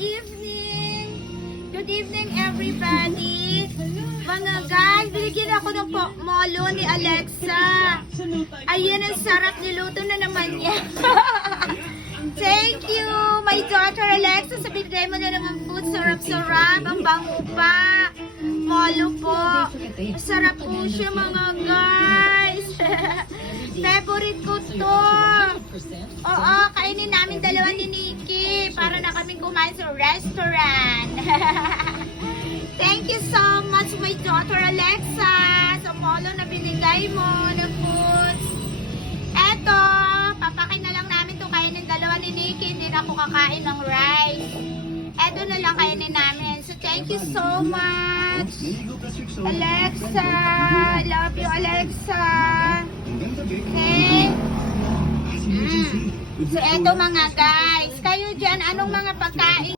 evening! Good evening, everybody! Mga guys, binigyan ako ng molo ni Alexa. Ayan, ang sarap, niluto na naman niya. Thank you, my daughter Alexa. Sa bigay mo na naman food, sarap-sarap. Ang bango pa. Molo po. Masarap po siya, mga guys. Favorite ko to. Oo, kainin namin dalawa ni Nikki para na kaming kumain sa restaurant. Thank you so much, my daughter Alexa, sa molo na binigay mo na foods. Eto, papakin na lang namin to kainin dalawa ni Nikki. Hindi na ako kakain ng rice. Eto na lang kainin namin. So, thank you so much, Alexa. Love you, Alexa. Okay? So, eto mga guys. Kayo dyan, anong mga pagkain